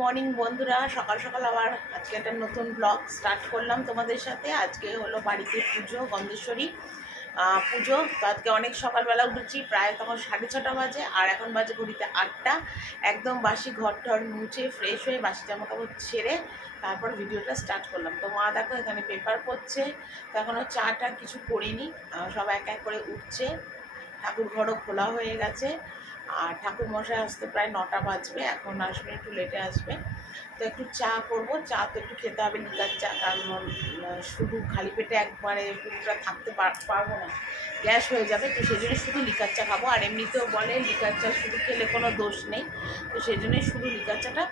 Morning বন্ধুরা। সকাল সকাল আবার আজকে একটা নতুন ব্লগ স্টার্ট করলাম তোমাদের সাথে। আজকে হলো বাড়িতে পুজো, গন্ধেশ্বরী পুজো। তো আজকে অনেক সকালবেলা উঠেছি, প্রায় তখন সাড়ে ছটা বাজে, আর এখন বাজে ঘড়িতে আটটা। একদম বাসি ঘর টর মুছে ফ্রেশ হয়ে বাসি জামা কাপড় ছেড়ে তারপর ভিডিওটা স্টার্ট করলাম। তো মা দেখো এখানে পেপার পড়ছে তো এখনও চাটা কিছু করিনি। সব এক এক করে উঠছে। ঠাকুর ঘরও খোলা হয়ে গেছে। আর ঠাকুর মশাই আসতে প্রায় নটা বাজবে, এখন আসবে, একটু লেটে আসবে। তো একটু চা করব, চা তো একটু খেতে হবে লিকার চা, কারণ শুধু খালি পেটে একবারে পুরোটা থাকতে পার- পারব না, গ্যাস হয়ে যাবে, তো সেই জন্য শুধু লিকার চা খাব। আর এমনিতেও বলে লিকার চা শুধু খেলে কোনো দোষ নেই, তো সেই জন্যই শুধু লিকার চাটা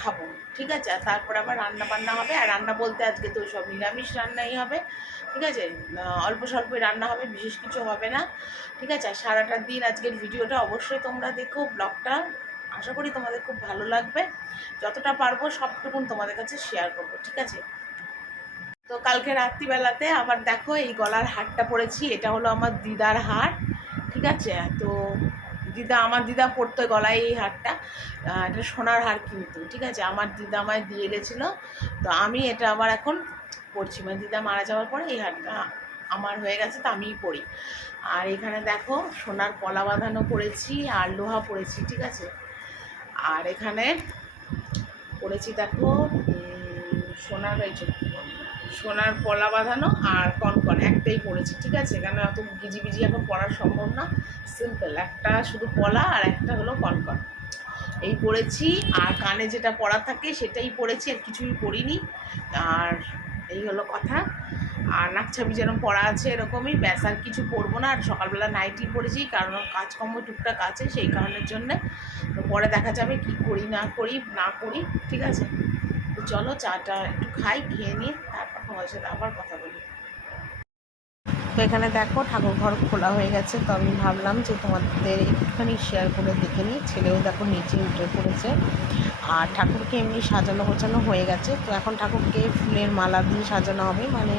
খাব, ঠিক আছে? আর তারপর আবার রান্না বান্না হবে। আর রান্না বলতে আজকে তো সব নিরামিষ রান্নাই হবে, ঠিক আছে? অল্প স্বল্পই রান্না হবে, বিশেষ কিছু হবে না, ঠিক আছে? আর সারাটা দিন আজকের ভিডিওটা অবশ্যই তোমরা দেখো ব্লগটা। আশা করি তোমাদের খুব ভালো লাগবে। যতটা পারব সবটুকুন তোমাদের কাছে শেয়ার করব, ঠিক আছে? তো কালকে রাত্রিবেলাতে আবার দেখো এই গলার হারটা পড়েছি, এটা হলো আমার দিদার হার, ঠিক আছে? তো দিদা, আমার দিদা পরতো গলায় এই হারটা। এটা সোনার হার কিন্তু, ঠিক আছে? আমার দিদা আমায় দিয়ে গেছিল তো আমি এটা আবার এখন পরছি মানে দিদা মারা যাওয়ার পরে এই হারটা আমার হয়ে গেছে, তো আমিই পড়ি। আর এখানে দেখো, সোনার কলা বাঁধানো পড়েছি আর লোহা পড়েছি, ঠিক আছে? আর এখানে পড়েছি দেখো সোনার যে সোনার পলা বাঁধানো আর কনকন, একটাই পরেছি ঠিক আছে? এখানে অত গিজি বিজি এখন পড়া সম্ভব না? সিম্পল একটা শুধু পলা আর একটা হলো কনকন। এই পড়েছি, আর কানে যেটা পড়া থাকে সেটাই পড়েছি, আর কিছুই পরিনি আর এই হলো কথা। আর নাকছাবি যেরকম পড়া আছে এরকমই, ব্যাস, আর কিছু পরবো না। আর সকালবেলা নাইটি পড়েছি, কারণ কাজকর্ম টুকটাক আছে, সেই কারণের জন্যে। তো পরে দেখা যাবে কি করি, না করি না করি, ঠিক আছে? চলো চাটা একটু খাই, খেয়ে নিয়ে তারপর তোমার সাথে আবার কথা বলি। তো এখানে দেখো ঠাকুর ঘর খোলা হয়ে গেছে, তো আমি ভাবলাম যে তোমাদের একটুখানি শেয়ার করে দেখে নিই। ছেলেও দেখো নিচে উঠে পড়েছে আর ঠাকুরকে এমনি সাজানো গোছানো হয়ে গেছে। তো এখন ঠাকুরকে ফুলের মালা দিয়ে সাজানো হবে মানে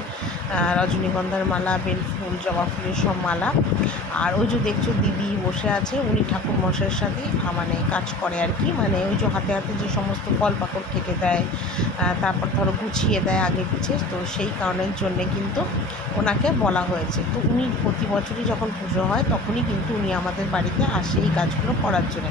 রজনীগন্ধার মালা, বেল ফুল, জবা ফুলের সব মালা। আর ওই যে দেখছ দিদি বসে আছে, উনি ঠাকুর মশাইয়ের সাথে মানে কাজ করে আর কি। মানে ওই যে হাতে হাতে যে সমস্ত ফল পাকড় কেটে দেয় তারপর ধরো গুছিয়ে দেয় আগে পিছে, তো সেই কারণের জন্যে কিন্তু ওনাকে বলা হয়েছে। তো উনি প্রতি বছরই যখন পুজো হয়, তখনই কিন্তু উনি আমাদের বাড়িতে আসে এই কাজগুলো করার জন্য।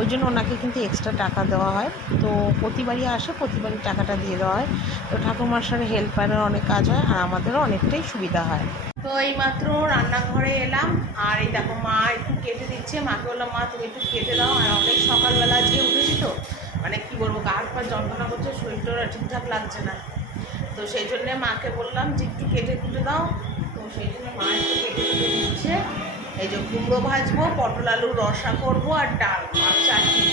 ওই জন্য ওনাকে কিন্তু এক্সট্রা টাকা দেওয়া হয়। তো প্রতিবারই আসে, প্রতিবারই টাকাটা দিয়ে দেওয়া হয়। তো ঠাকুরমার হেল্পারের অনেক কাজ হয়, আর আমাদেরও অনেকটাই সুবিধা হয়। তো এইমাত্র রান্নাঘরে এলাম, আর এই দেখো মা একটু কেটে দিচ্ছে। মাকে বললাম, মা, তুমি একটু কেটে দাও, আর অনেক সকালবেলা আজকে উঠেছি তো মানে কি বলব, গা হাত পা যন্ত্রণা করছে শরীরটা ঠিকঠাক লাগছে না। তো সেই জন্যে মাকে বললাম যে, একটু কেটে কুটে দাও। তো সেই জন্য মা একটু কেটে কুটে দিচ্ছে। এই যে কুমড়ো ভাজবো, পটল আলুর রসা করব, আর ডাল, আর চাটনি।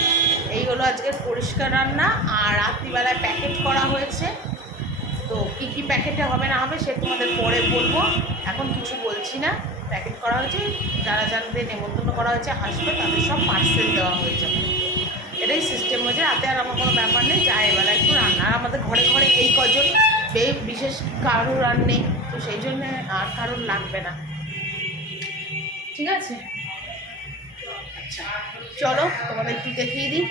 এই হলো আজকের পরিষ্কার রান্না, আর রাত্রিবেলায় প্যাকেট করা হয়েছে। কী কী প্যাকেটে হবে না হবে সে তোমাদের পরে বলব। এখন কিছু বলছি না। প্যাকেট করা হয়েছে, যারা যাদের নেমন্তন্ন করা হয়েছে আসবে তাদের সব পার্সেল দেওয়া হয়ে যাবে। এটাই সিস্টেম হয়েছে। রাতে আর আমার কোনো ব্যাপার নেই, যা এবেলা একটু রান্না। আর আমাদের ঘরে ঘরে এই কজন বিশেষ কারোর আর নেই, তো সেই জন্যে আর কারোর লাগবে না। ঠিক আছে? আচ্ছা চলো, তোমাদের একটু দেখিয়ে দিই।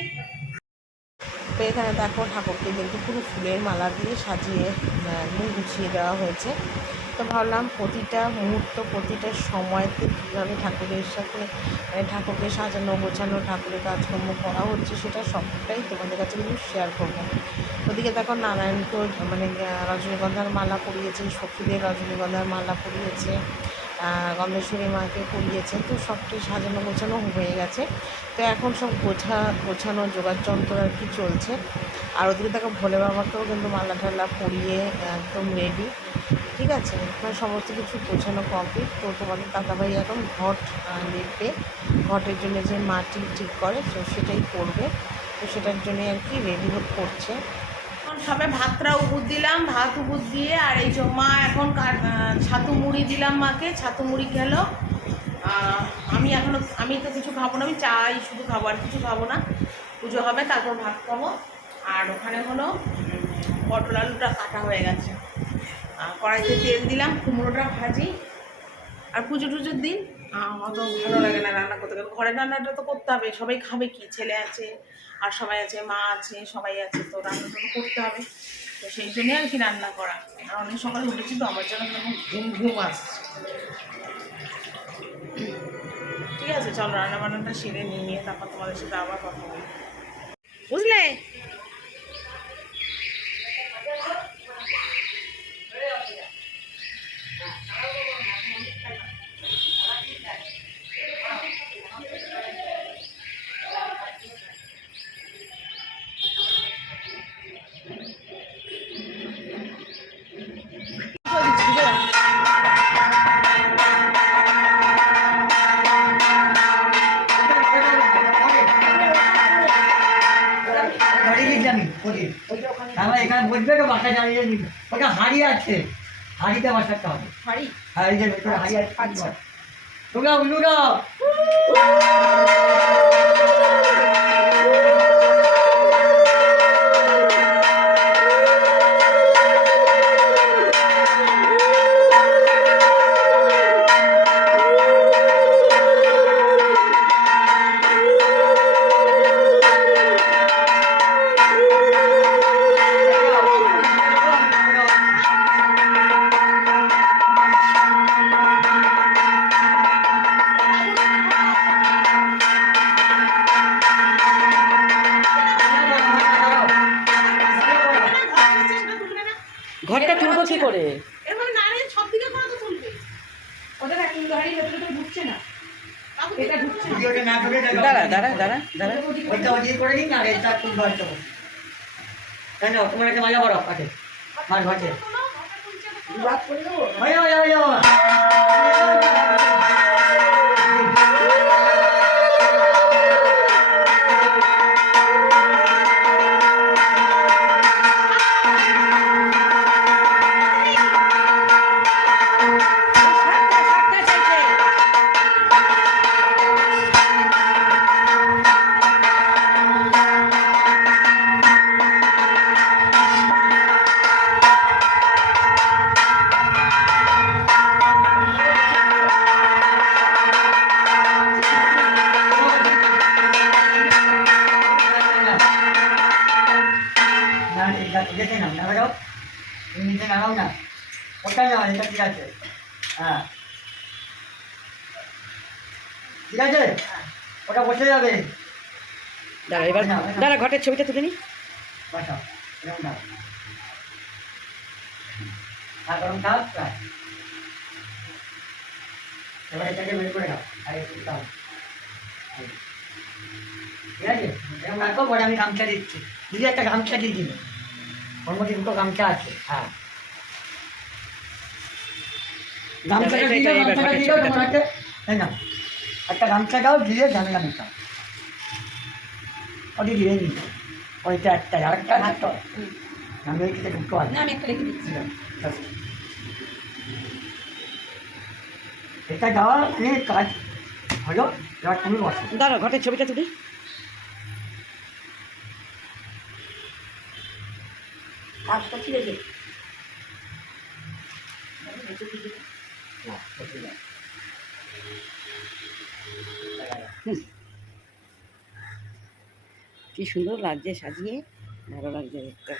তো এখানে দেখো ঠাকুরকে কিন্তু পুরো ফুলের মালা দিয়ে সাজিয়ে গুছিয়ে দেওয়া হয়েছে। তো ভাবলাম প্রতিটা মুহূর্ত, প্রতিটা সময়তে কীভাবে ঠাকুরের সাথে মানে ঠাকুরকে সাজানো, গোছানো, ঠাকুরের কাজকর্ম করা হচ্ছে সেটা সবটাই তোমাদের কাছে কিন্তু শেয়ার করব। ওদিকে দেখো নারায়ণকে মানে রজনীগন্ধার মালা পরিয়েছে, সখীদের রজনীগন্ধার মালা পরিয়েছে। গন্ধেশ্বরী মাকে পরিয়েছে তো সবটাই সাজানো গোছানো হয়ে গেছে। তো এখন সব গোছা, গোছানো জোগাড় যন্ত্র আর কি চলছে। আর ওদিকে দেখো ভোলে বাবাকেও কিন্তু মালা টালা পরিয়ে একদম রেডি ঠিক আছে? মানে সমস্ত কিছু গোছানো কমপ্লিট তো তোমাদের দাদাভাই এখন ঘট নেবে ঘটের জন্য যে মাটি ঠিক করে, তো সেটাই করবে। তো সেটার জন্যই আর কি রেডি করছে। সবে ভাতটা উবুর দিলাম, ভাত উবুর দিয়ে আর এই যে মা এখন ছাতু মুড়ি দিলাম মাকে, ছাতু মুড়ি খেলো। আমি এখনও, আমি তো কিছু খাব না, আমি চাই শুধু খাব, আর কিছু খাব না। পুজো হবে, তারপর ভাত খাব। আর ওখানে হলো পটল আলুটা কাটা হয়ে গেছে। কড়াইতে তেল দিলাম, কুমড়োটা ভাজি। আর পুজো টুজোর দিন আমার তো ভালো লাগে না, রান্না করতে কারণ ঘরের রান্নাটা তো করতে হবে, সবাই খাবে কি? ছেলে আছে, আর সবাই আছে, মা আছে, সবাই আছে, তো রান্নাটা তো করতে হবে। তো সেই জন্যই আর কি রান্না করা। আর অনেক সকালে উঠেছি তো, আমার জন্য এখন ঘুম ঘুম আসছে। ঠিক আছে, চলো রান্না বান্নাটা সেরে নিয়ে নিয়ে তারপর তোমাদের সাথে আবার কথা বলি। বুঝলে? তারপর এখানে বসবে তো বাসা জ্বালিয়ে নিবে। ওটা হাড়ি আছে। হাড়িতে থাকতে হবে। হাড়ি? হাড়িতে ভেতরে হাড়ি আছে। আচ্ছা। লুকাও ঘরটা কেন তোমার একটা মজা বড় কাটে ঠিক আছে? ওটা বসে যাবে। দাঁড়া এবার দাঁড়া ঘরের ছবিটা তুলে নি। বসাও এরকম দাও আর গরম প্রায়। এবার এটাকে বের করে দাও আর একটু দাও। ঠিক আছে? এরকম রাখো পরে আমি গামছা দিচ্ছি। দিদি একটা গামছা দিয়ে দিবে ওর মধ্যে দুটো গামছা আছে। হ্যাঁ। গামছাটা দিয়ে গামছাটা দিয়ে তোমার হাতে। এই নাও। একটা গামছা দাও দিয়ে ঝামেলা মেটাও ওটি দিয়ে দিই ওইটা একটা আর একটা আমি ওইটা আছে না। আমি একটা রেখে দিচ্ছি। এটা দেওয়া মানে কাজ হলো এবার তুমি বসো। দাঁড়া ঘরের ছবিটা তুলি। কাজটা ছিঁড়ে দে। না, কি সুন্দর লাগছে সাজিয়ে, ভালো লাগছে দেখতে।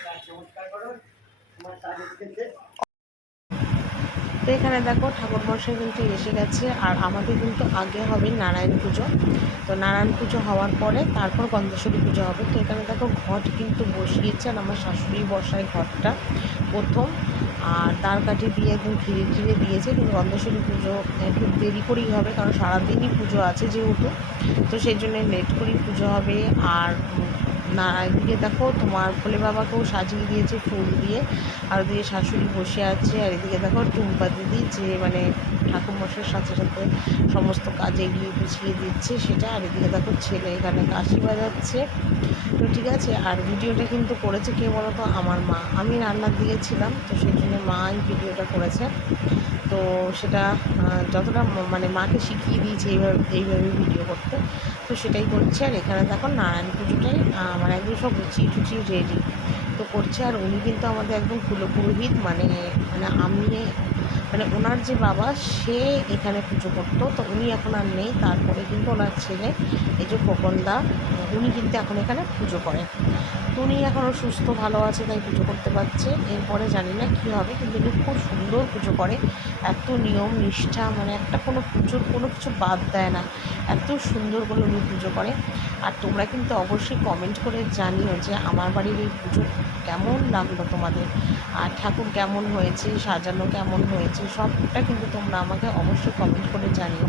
তো এখানে দেখো ঠাকুর মশাই কিন্তু এসে গেছে, আর আমাদের কিন্তু আগে হবে নারায়ণ পুজো। তো নারায়ণ পুজো হওয়ার পরে তারপর গন্ধেশ্বরী পুজো হবে। তো এখানে দেখো ঘট কিন্তু বসিয়েছেন আমার শাশুড়ি বসায় ঘরটা প্রথম আর তার কাঠি দিয়ে একদম ঘিরে ঘিরে দিয়েছে, কিন্তু গন্ধেশ্বরী পুজো একটু দেরি করেই হবে, কারণ সারাদিনই পুজো আছে যেহেতু, তো সেই জন্য লেট করেই পুজো হবে। আর না, এদিকে দেখো তোমার ভোলে বাবাকেও সাজিয়ে দিয়েছে ফুল দিয়ে, আর ওদিকে শাশুড়ি বসে আছে, আর এদিকে দেখো টুম্পা দিদি যে মানে ঠাকুর মশাইয়ের সাথে সাথে সমস্ত কাজে এগিয়ে পিছিয়ে দিচ্ছে সেটা, আর এদিকে দেখো ছেলে এখানে কাশি বাজাচ্ছে। তো ঠিক আছে, আর ভিডিওটা কিন্তু করেছে কে বলো তো আমার মা। আমি রান্নার দিকে ছিলাম, তো সেই জন্য মাই ভিডিওটা করেছে। তো সেটা যতটা মানে মাকে শিখিয়ে দিয়েছে এইভাবে এইভাবে ভিডিও করতে। তো সেটাই করছে আর এখানে দেখো নারায়ণ পুজোটাই মানে একদম সব উচি টুচি রেডি তো করছে। আর উনি কিন্তু আমাদের একদম কুলো পুরোহিত মানে মানে আমি মানে ওনার যে বাবা, সে এখানে পুজো করতো। তো উনি এখন আর নেই, তারপরে কিন্তু ওনার ছেলে, এই যে খোকনদা, উনি কিন্তু এখন এখানে পুজো করেন তো উনি এখনও সুস্থ, ভালো আছে, তাই পুজো করতে পারছে। এরপরে জানি না কী হবে, কিন্তু উনি খুব সুন্দর পুজো করে। এত নিয়ম, নিষ্ঠা মানে একটা কোনো পুজোর কোনো কিছু বাদ দেয় না। এত সুন্দর করে উনি পুজো করে। আর তোমরা কিন্তু অবশ্যই কমেন্ট করে জানিও যে আমার বাড়ির এই পুজো কেমন লাগল তোমাদের? আর ঠাকুর কেমন হয়েছে, সাজানো কেমন হয়েছে, সবটা কিন্তু তোমরা আমাকে অবশ্যই কমেন্ট করে জানিও।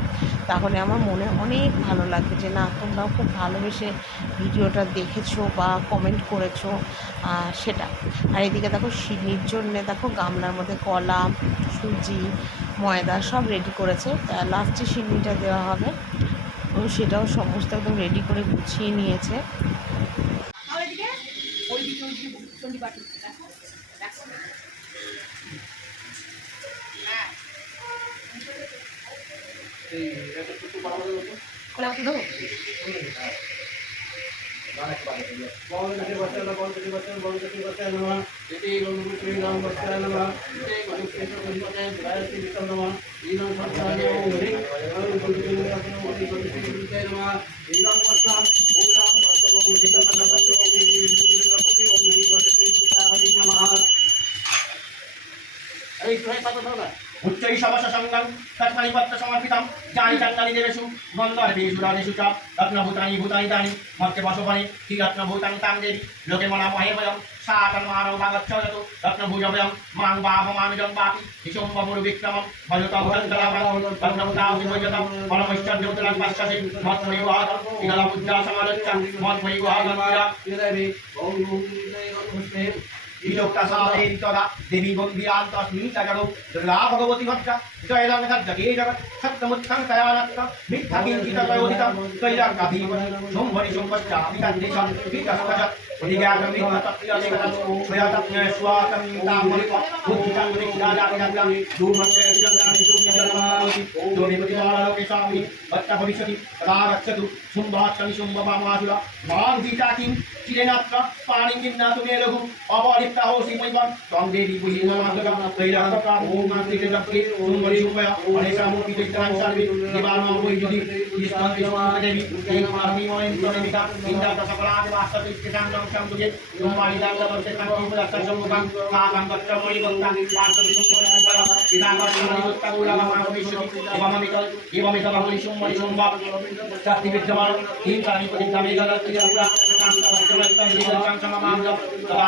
তাহলে আমার মনে অনেক ভালো লাগবে যে না, তোমরাও খুব ভালোবেসে ভিডিওটা দেখেছ বা কমেন্ট করেছ সেটা। আর এদিকে দেখো সিঁড়ির জন্যে দেখো গামলার মধ্যে কলা সুজি ময়দা সব রেডি করেছে। তা লাস্টে সিন্নিটা দেওয়া হবে ও সেটাও সমস্ত একদম রেডি করে গুছিয়ে নিয়েছে। गणपति बच्चन गणपति बच्चन गणपति बच्चन नम इति गणपति राम बच्चन नम इति गणपति गणपति गायत्री विष्णु नम ईदं संसारे ओम ह्रीं ओम गुरुदेव नमः ओम गणपति गणपति नम ईदं वर्षा ओम राम वर्ष ओम ऋषभ नमः ओम गणपति ओम गणपति नमः अरे इतना ही पता था ना উচ্চৈ সবস সঙ্গম তৎফলিপত্র সমর্পিতম। জানি চন্দানি দেবেশু গন্ধর্বেষু রাজেষু চ। রত্নভূতানি ভূতানি তানি, মর্তে বসবানি কি রত্নভূতানি তাং দেবী। লোকে মনা মহে বয়ম সাতন মানব ভাগচ্ছয়তু রত্নভূজবয়ম মাং বাপমামিজং বাপি। হিসম বপুরু বিক্রমম, ভজত ভজন্তরামং রত্নভূতাও বিভজতম পরমৈশ্বর্যুতরাং পশ্যসি মৎময়ি গুহাগম ইদলা বুদ্ধা সমালোচ্যং মৎময়ি গুহাগম বিলোক্তাসাদেবী তদা দেবী গম্ভীরান্তস্মি জগৌ দুর্গা ভগবতী ভদ্রা জয়রাম জগে জগৎ সত্যমুত্থং কয়ানত্ত মিথ্যা কিঞ্চিত তয়োদিতম তৈরাকাধীপতি সোমভরি সোমপশ্চামি কান্দেশম বিকস্তজ भविष्यति तदा गच्छतु शुम्भाष्टमि शुम्भवामासुर माँ गीता किं चिरेनात्र पाणिं किं नातु मे लघु अपलिप्ता होसि मैवं त्वं देवी पुलीनमागम तैरहन्तका ॐ मातृके रक्षे ॐ वरिशुभय अनेकामोपि चित्रां सर्वे दिवानो वैद्युति विष्णुदेवी देवी मार्मी मोहिं त्वनिमिता इन्द्रकसफलादिवास्तति कृताङ्गं উপায় অনেশা মূর্তি বিদ্যান সার্বি দিবান বৈ যদি কৃষ্ণ কৃষ্ণ দেবী এই মার্মি ময়ন প্রণমিকা ইন্দ্র সকলাদ বাস্তবিক কৃষ্ণং সম্পুজে তুমারি দাঙ্গ বর্তে কান্তি মুদাস্তা সম্মুখং কাকাং গচ্ছ মরি গঙ্গা পার্শ্বদি সুন্দর সুন্দর বিধাগর মরি গত্তা গুলা। মা ভবিষ্যতি এবমিত এবমিত বাহুলি সুমরি সম্ভব শাস্তি বিদ্যমান হিং কানি প্রতিজ্ঞামে গলা ত্রিপুরা কান্ত বর্তমান নিগম সমামাম তদা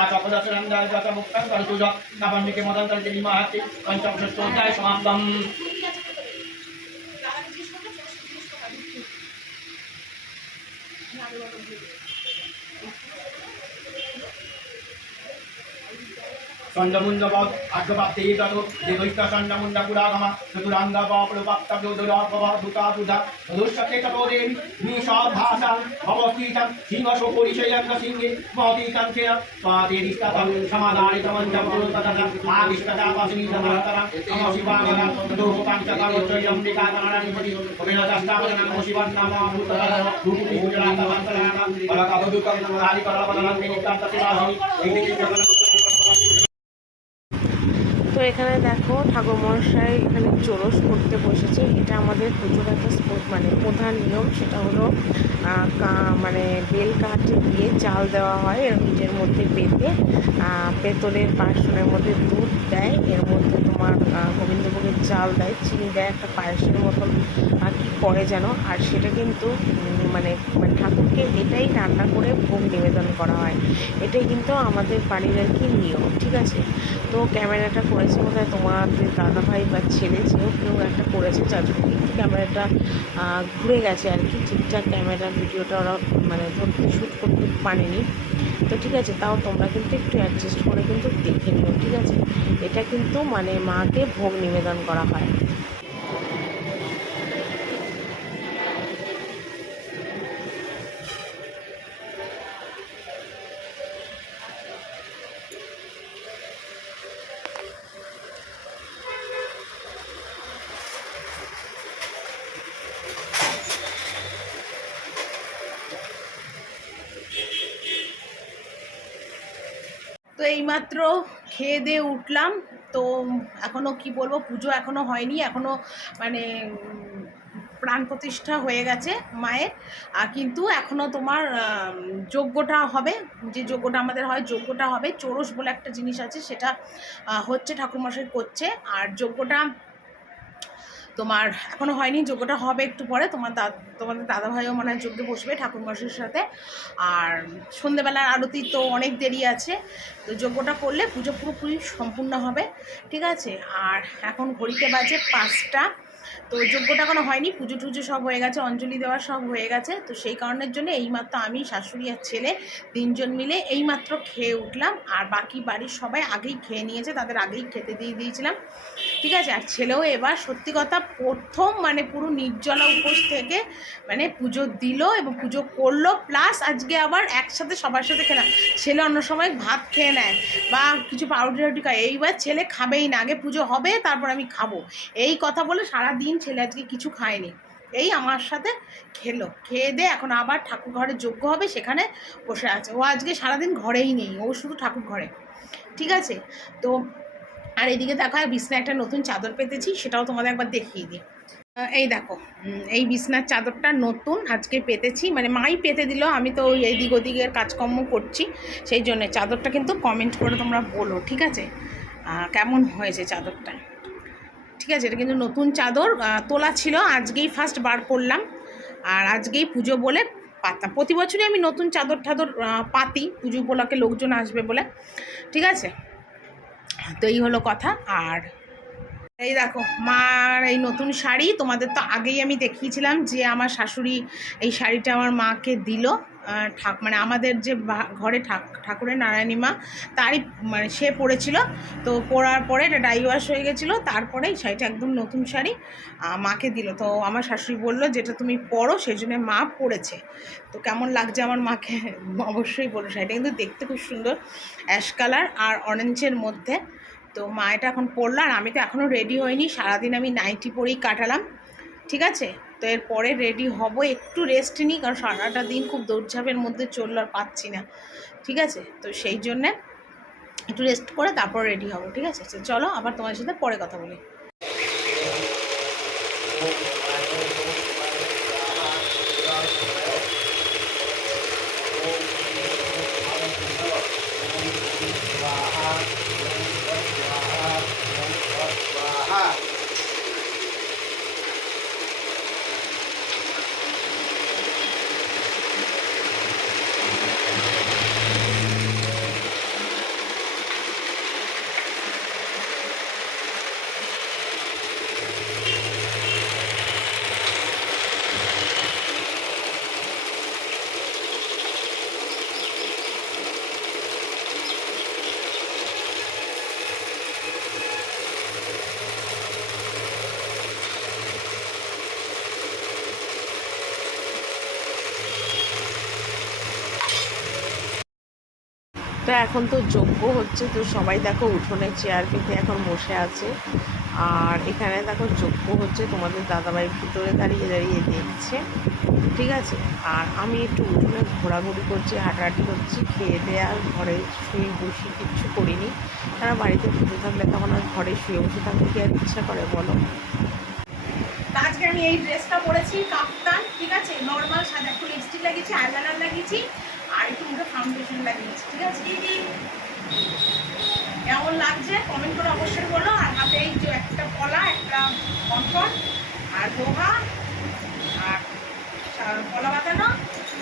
পদ আর্ঘপ্রাপ্তে তত দেবৈত চন্দ্রমুণ্ড, পুরাগমা, চতুরাঙ্গ পপ্রপাপ্ত দুদরাভব দুতা দুধা চতুষ্কে ততো দেবী নিষদ্ভাষা অবস্থিতম সিংহ পরিচয়ঙ্গ সিংহে মহতি কাঞ্চেন স্বাদেরিস্তাতম সমাদারিতমঞ্চম পুরুততঃ আদিষ্টতা পশ্মি সমান্তরম নমো পাঞ্চকাম উচ্চয়ম নিকাতনানিপতি অভিনদাস্তাবন নমো শিবান নাম রূপতি গুজরাত মন্ত্রাণাম বলকাবদুকম কালিকরবদনম নিত্যান্ত শিবাহিনী এই তো এখানে দেখো ঠাকুরমশাই এখানে চোরস করতে বসেছে। এটা আমাদের পুজোর একটা মানে প্রধান নিয়ম, সেটা হলো মানে বেল কাঠে দিয়ে চাল দেওয়া হয় এর নিজের মধ্যে পেতে। পেতলের বাসনের মধ্যে দুধ দেয়, এর মধ্যে তোমার গোবিন্দভোগের চাল দেয়, চিনি দেয়, একটা পায়েসের মতন কি করে যেন। আর সেটা কিন্তু মানে মানে ঠাকুরকে এটাই রান্না করে ভোগ নিবেদন করা হয়। এটাই কিন্তু আমাদের বাড়ির আর কি নিয়ম। ঠিক আছে। তো ক্যামেরাটা করেছে বোধ হয় দাদা ভাই বা ছেলে যেও কেউ একটা করেছে যার জন্য কিন্তু ক্যামেরাটা ঘুরে গেছে আর কি। ঠিকঠাক ক্যামেরা ভিডিওটা ওরা মানে ধরতে শ্যুট করতে পারেনি। তো ঠিক আছে, তাও তোমরা কিন্তু একটু অ্যাডজাস্ট করে কিন্তু দেখে নিও, ঠিক আছে? এটা কিন্তু মানে মাকে ভোগ নিবেদন করা হয়। এইমাত্র খেয়ে দিয়ে উঠলাম। তো এখনও কি বলব, পুজো এখনও হয়নি এখনও মানে প্রাণ প্রতিষ্ঠা হয়ে গেছে মায়ের। আর কিন্তু এখনও তোমার যজ্ঞটা হবে, যে যজ্ঞটা আমাদের হয় যোগ্যটা হবে, চোরস বলে একটা জিনিস আছে, সেটা হচ্ছে ঠাকুরমশাই করছে। আর যজ্ঞটা তোমার এখনও হয়নি যজ্ঞটা হবে একটু পরে। তোমার দা, তোমাদের দাদাভাইও মনে হয় যজ্ঞে বসবে ঠাকুরমশাইয়ের সাথে। আর সন্ধেবেলার আরতি তো অনেক দেরি আছে, তো যজ্ঞটা করলে পুজো পুরোপুরি সম্পূর্ণ হবে, ঠিক আছে? আর এখন ঘড়িতে বাজে পাঁচটা, তো যজ্ঞটা এখনও হয়নি, পুজো টুজো সব হয়ে গেছে, অঞ্জলি দেওয়া সব হয়ে গেছে, তো সেই কারণের জন্য এইমাত্র আমি, শাশুড়ি আর ছেলে তিনজন মিলে এইমাত্র খেয়ে উঠলাম। আর বাকি বাড়ির সবাই আগেই খেয়ে নিয়েছে, তাদের আগেই খেতে দিয়ে দিয়েছিলাম। ঠিক আছে? আর ছেলেও এবার সত্যি কথা প্রথম মানে পুরো নির্জলা উপোস থেকে মানে পুজো দিল এবং পুজো করল। প্লাস আজকে আবার একসাথে সবার সাথে খেলাম। ছেলে অন্য সময় ভাত খেয়ে নেয় বা কিছু পাউরুটি টাউরুটি খায়। এইবার ছেলে খাবেই না। আগে পুজো হবে, তারপর আমি খাব। এই কথা বলে সারা দিন ছেলে আজকে কিছু খায়নি। এই আমার সাথে খেলো। খেয়ে দিয়ে এখন আবার ঠাকুর ঘরে যোগ্য হবে, সেখানে বসে আছে। ও আজকে সারাদিন ঘরেই নেই। ও শুধু ঠাকুর ঘরে। ঠিক আছে? তো আর এদিকে দেখো বিছনা একটা নতুন চাদর পেতেছি, সেটাও তোমাদের একবার দেখিয়ে দিই। এই দেখো এই বিছনার চাদরটা নতুন, আজকে পেতেছি মানে মাই পেতে দিল, আমি তো ওই এদিক ওদিকের কাজকর্ম করছি, সেই জন্য চাদরটা কিন্তু কমেন্ট করে তোমরা বলো, ঠিক আছে? কেমন হয়েছে চাদরটা? ঠিক আছে, এটা কিন্তু নতুন চাদর তোলা ছিল, আজকেই ফার্স্ট বার করলাম আর আজকেই পুজো বলে পাতাম প্রতি বছরই আমি নতুন চাদর ঠাদর পাতি, পুজো উপলক্ষে লোকজন আসবে বলে, ঠিক আছে? তো এই হলো কথা, আর এই দেখো, মার এই নতুন শাড়ি, তোমাদের তো আগেই আমি দেখিয়েছিলাম যে আমার শাশুড়ি এই শাড়িটা আমার মাকে দিল। ঠাক মানে আমাদের যে ঘরে ঠাক, ঠাকুরের নারায়ণী মা, তারই মানে সে পরেছিল তো পরার পরে এটা ডাইওয়াশ হয়ে গেছিল, তারপরে শাড়িটা একদম নতুন শাড়ি মাকে দিল। তো আমার শাশুড়ি বলল, যেটা তুমি পরো সেই জন্য মা পরেছে তো কেমন লাগছে আমার মাকে? অবশ্যই বলো শাড়িটা। কিন্তু দেখতে খুব সুন্দর অ্যাশ কালার আর অরেঞ্জের মধ্যে। তো মা এটা এখন পরলো, আর আমি তো এখনও রেডি হইনি। সারাদিন আমি নাইটি পরেই কাটালাম। ঠিক আছে? তো এরপরে রেডি হব, একটু রেস্ট নিই, কারণ সারাটা দিন খুব দৌড়ঝাপের মধ্যে চলল আর পাচ্ছি না। ঠিক আছে? তো সেই জন্যে একটু রেস্ট করে তারপর রেডি হব, ঠিক আছে? চলো, আবার তোমার সাথে পরে কথা বলি। তো এখন তো যজ্ঞ হচ্ছে, তো সবাই দেখো উঠোনে চেয়ার পেতে এখন বসে আছে। আর এখানে দেখো যজ্ঞ হচ্ছে, তোমাদের দাদাভাই ভিতরে দাঁড়িয়ে দাঁড়িয়ে দেখছে, ঠিক আছে? আর আমি একটু উঠোনে ঘোরাঘুরি করছি, হাঁটাহাঁটি করছি, খেয়ে দেয়ে আর ঘরে শুয়ে বসি, কিচ্ছু করিনি। কারণ বাড়িতে পুজো থাকলে তখন আর ঘরে শুয়ে বসে থাকতে কি আর ইচ্ছা করে, বলো? আজকে আমি এই ড্রেসটা পরেছি কাপ্তান ঠিক আছে? নর্মাল সাদা একটু লিপস্টিক লাগিয়েছি আইলাইনার লাগিয়েছি। আর একটু মুখে ফাউন্ডেশন লাগিয়েছি, ঠিক আছে? কেমন লাগছে? কমেন্ট করে অবশ্যই বলো। আর হাতে এই যে একটা কলা, একটা কনকন আর লোহা, আর কলা বাঁধানো,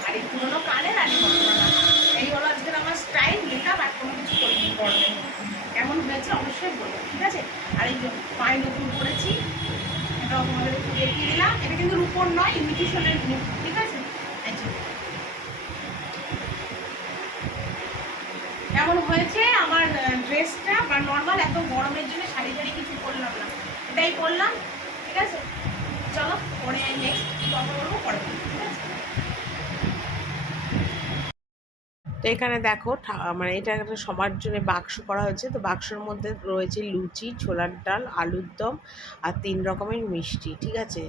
আর এই পুরোনো কানের আর এই হলো আজকের আমার স্টাইল মেকআপ আর কোনো কিছু করিনি মধ্যে। কেমন হয়েছে অবশ্যই বলব ঠিক আছে? আর এই যে পায়ে নতুন করেছি, এটাও তোমাদের একটু দিলাম। এটা কিন্তু রূপোর নয় ইমিটেশনের ঠিক আছে এই যে। কেমন হয়েছে আমার ড্রেসটা, বা নর্মাল এত গরমের জন্য শাড়ি টাড়ি কিছু করলাম না। এটাই করলাম, ঠিক আছে? চলো, পরে নেক্সট কথা বলব, পরে বলব, ঠিক আছে তো এখানে দেখো মানে এটা একটা সবার জন্য বাক্স করা হয়েছে। তো বাক্সের মধ্যে রয়েছে লুচি, ছোলার ডাল, আলুর দম আর তিন রকমের মিষ্টি, ঠিক আছে?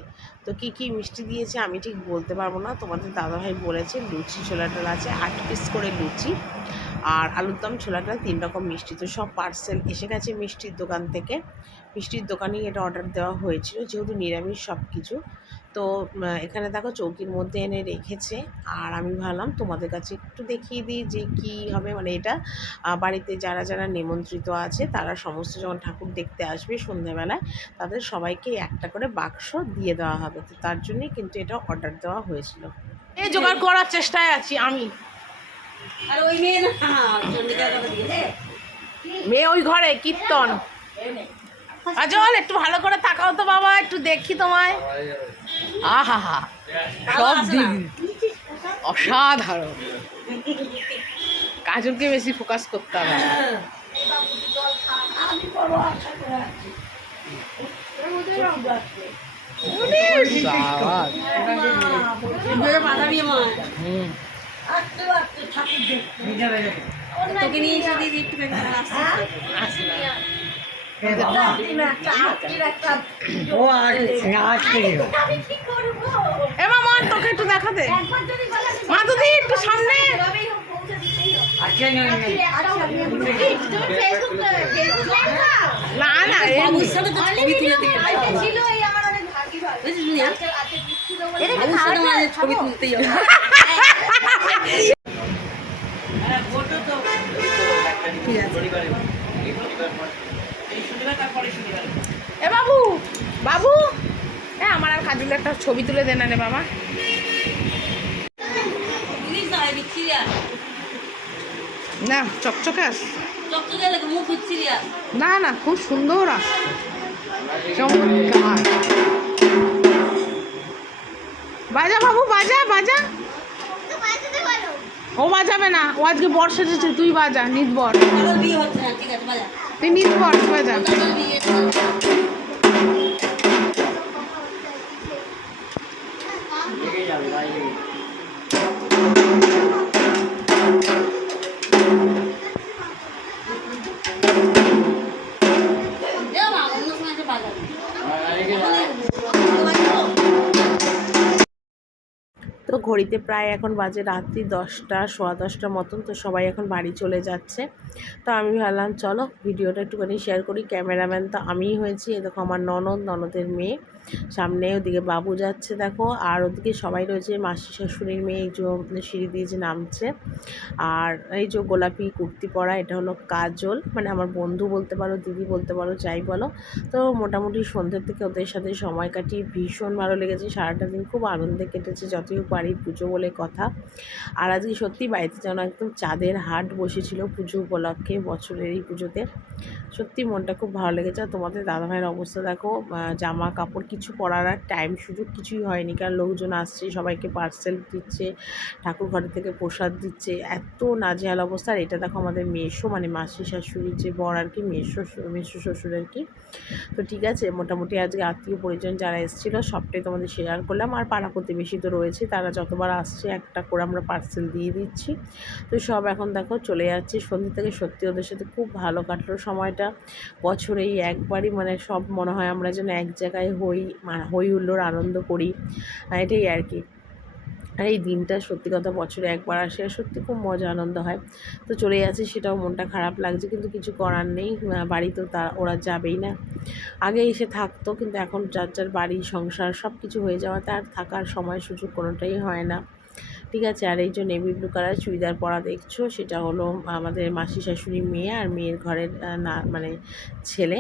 তো কী কী মিষ্টি দিয়েছে আমি ঠিক বলতে পারব না। তোমাদের দাদাভাই বলেছে লুচি, ছোলার ডাল আছে, আট পিস করে লুচি আর আলুর দম ছোলা ডাল, তিন রকম মিষ্টি। তো সব পার্সেল এসে গেছে মিষ্টির দোকান থেকে। মিষ্টির দোকানেই এটা অর্ডার দেওয়া হয়েছিল যেহেতু নিরামিষ সব কিছু তো এখানে দেখো চৌকির মধ্যে এনে রেখেছে আর আমি ভাবলাম তোমাদের কাছে একটু দেখিয়ে দিই যে কী হবে। মানে এটা বাড়িতে যারা যারা নিমন্ত্রিত আছে তারা সমস্ত যখন ঠাকুর দেখতে আসবে সন্ধ্যেবেলায় তাদের সবাইকে একটা করে বাক্স দিয়ে দেওয়া হবে। তো তার জন্যই কিন্তু এটা অর্ডার দেওয়া হয়েছিল। এই জোগাড় করার চেষ্টায় আছি আমি। আর ওই মেয়ে না চন্ডিকার কথা দিয়েছে মেয়ে ওই ঘরে কীর্তন। আজল একটু ভালো করে তাকাও তো বাবা একটু দেখি তোমায়। আহা হা সব দিক অসাধারণ। কাজলকে বেশি ফোকাস করতে হবে তোকে নিয়ে এসে দিদি একটু আসতে এ বাবা ও আজ আজ থেকে আমি কি করব এ তোকে একটু দেখাতে। একবার যদি মা দিদি একটু সামনে। না না ছবি ছবি তুলতেই ঠিক আছে। এ বাবু বাবু। এ আমার আর কাজুলে একটা ছবি তুলে দে না রে বাবা। না চকচকে আস। না না খুব সুন্দর আস। চমৎকার। বাজা বাবু বাজা বাজা। ও বাজাবে না ও আজকে বর সেজেছে তুই বাজা নিত বর ঠিক আছে বাজা। তুই নিত বর তুই বাজা তো ঘড়িতে প্রায় এখন বাজে রাত্রি দশটা, সোয়া দশটা মতন, তো সবাই এখন বাড়ি চলে যাচ্ছে। তো আমি ভাবলাম, চলো ভিডিওটা একটুখানি শেয়ার করি। ক্যামেরাম্যান তো আমিই হয়েছি। দেখো আমার ননদ, ননদের মেয়ে। সামনে ওদিকে বাবু যাচ্ছে, দেখো। আর ওদিকে সবাই রয়েছে। মাসি শাশুড়ির মেয়ে, এই যে সিঁড়ি দিয়ে যে নামছে। আর এই যে গোলাপি কুর্তি পরা, এটা হলো কাজল। মানে আমার বন্ধু বলতে পারো, দিদি বলতে পারো, যাই বলো। তো মোটামুটি সন্ধ্যের থেকে ওদের সাথে সময় কাটিয়ে ভীষণ ভালো লেগেছে। সারাটা দিন খুব আনন্দে কেটেছে, যতই পারি পুজো বলে কথা। আর আজকে সত্যি বাড়িতে যেন একদম চাঁদের হাট বসেছিল পুজো উপলক্ষে বছরের এই পুজোতে। সত্যি মনটা খুব ভালো লেগেছে। তোমাদের দাদাভাইয়ের অবস্থা দেখো জামা কাপড় কিছু পরার আর টাইম সুযোগ কিছুই হয়নি। কারণ লোকজন আসছে, সবাইকে পার্সেল দিচ্ছে, ঠাকুর ঘর থেকে প্রসাদ দিচ্ছে। এত নাজেহাল অবস্থা। আর এটা দেখো আমাদের মেসো মানে মাসি শাশুড়ির যে বর আর কি, মেসো মেসো শ্বশুর আর কি। তো ঠিক আছে, মোটামুটি আজকে আত্মীয় পরিজন যারা এসেছিল, সবটাই তোমাদের শেয়ার করলাম। আর পাড়া প্রতিবেশী তো রয়েছে, তারা যতবার আসছে, একটা করে আমরা পার্সেল দিয়ে দিচ্ছি। তো সব এখন দেখো চলে যাচ্ছে। সন্ধ্যে থেকে সত্যি ওদের সাথে খুব ভালো কাটলো সময়টা। বছরেই একবারই মানে সব মনে হয় আমরা যেন এক জায়গায় হই মানে হই হুল্লোড়, আনন্দ করি। এটাই আর কি। আর এই দিনটা সত্যি কথা বছরে একবার আসে আর সত্যি খুব মজা, আনন্দ হয়। তো চলে যাচ্ছে, সেটাও মনটা খারাপ লাগছে, কিন্তু কিছু করার নেই। বাড়ি তো তা ওরা যাবেই না। আগে এসে থাকতো, কিন্তু এখন যার যার বাড়ি, সংসার সব কিছু হয়ে যাওয়াতে আর থাকার সময় সুযোগ কোনোটাই হয় না। ঠিক আছে, আর এই যে নেভি ব্লু কালার চুড়িদার পরা দেখছ, সেটা হলো আমাদের মাসি শাশুড়ি মেয়ে আর মেয়ের ঘরের না মানে ছেলে।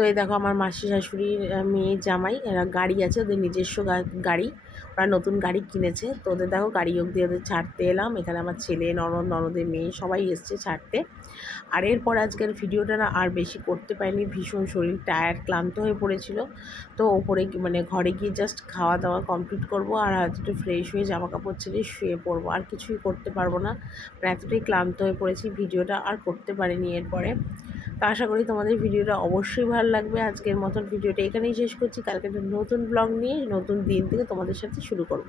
তো এই দেখো আমার মাসি শাশুড়ির মেয়ে জামাই, এরা গাড়ি আছে, ওদের নিজস্ব গাড়ি। ওরা নতুন গাড়ি কিনেছে, তো ওদের দেখো গাড়ি অব্দি ওদের ছাড়তে এলাম। এখানে আমার ছেলে, ননদ, ননদের মেয়ে সবাই এসছে ছাড়তে। আর এরপর আজকের ভিডিওটা না আর বেশি করতে পারিনি, ভীষণ শরীর টায়ার ক্লান্ত হয়ে পড়েছিল। তো ওপরে মানে ঘরে গিয়ে জাস্ট খাওয়া দাওয়া কমপ্লিট করব, আর একটু ফ্রেশ হয়ে জামা কাপড় ছেড়ে শুয়ে পড়ব। আর কিছুই করতে পারব না। মানে এতটাই ক্লান্ত হয়ে পড়েছি, ভিডিওটা আর করতে পারিনি এরপরে। তো আশা করি তোমাদের ভিডিওটা অবশ্যই ভালো লাগবে। আজকের মতন ভিডিওটা এখানেই শেষ করছি। কালকে নতুন ব্লগ নিয়ে নতুন দিন থেকে তোমাদের সাথে শুরু করব।